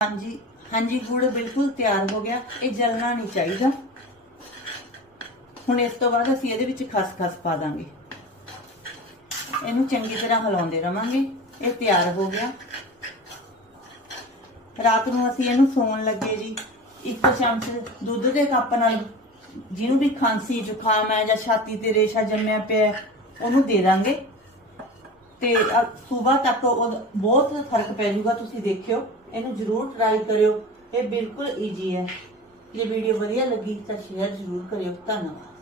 हाँ जी, हाँ जी, गुड़ बिल्कुल तैयार हो गया। ये जलना नहीं चाहिए। हुण इस तो बाद असीं इहदे विच खसखस पा दांगे। इहनूं चंगी तरह हिलाउंदे रहांगे। ये तैयार हो गया। रात नूं असीं इहनूं सौण लगे जी 1 चमच दुध के कप नाल जिन्हों भी खांसी जुखाम है या छाती ते रेशा जम्मिया पिया उन्होंने दे देंगे ते सुबह तक बहुत फर्क पै जाऊगा। तुसीं देखियो, इनू जरूर ट्राई करियो। ये बिल्कुल ईजी है। ये वीडियो वधिया लगी तो शेयर जरूर करियो। धन्यवाद।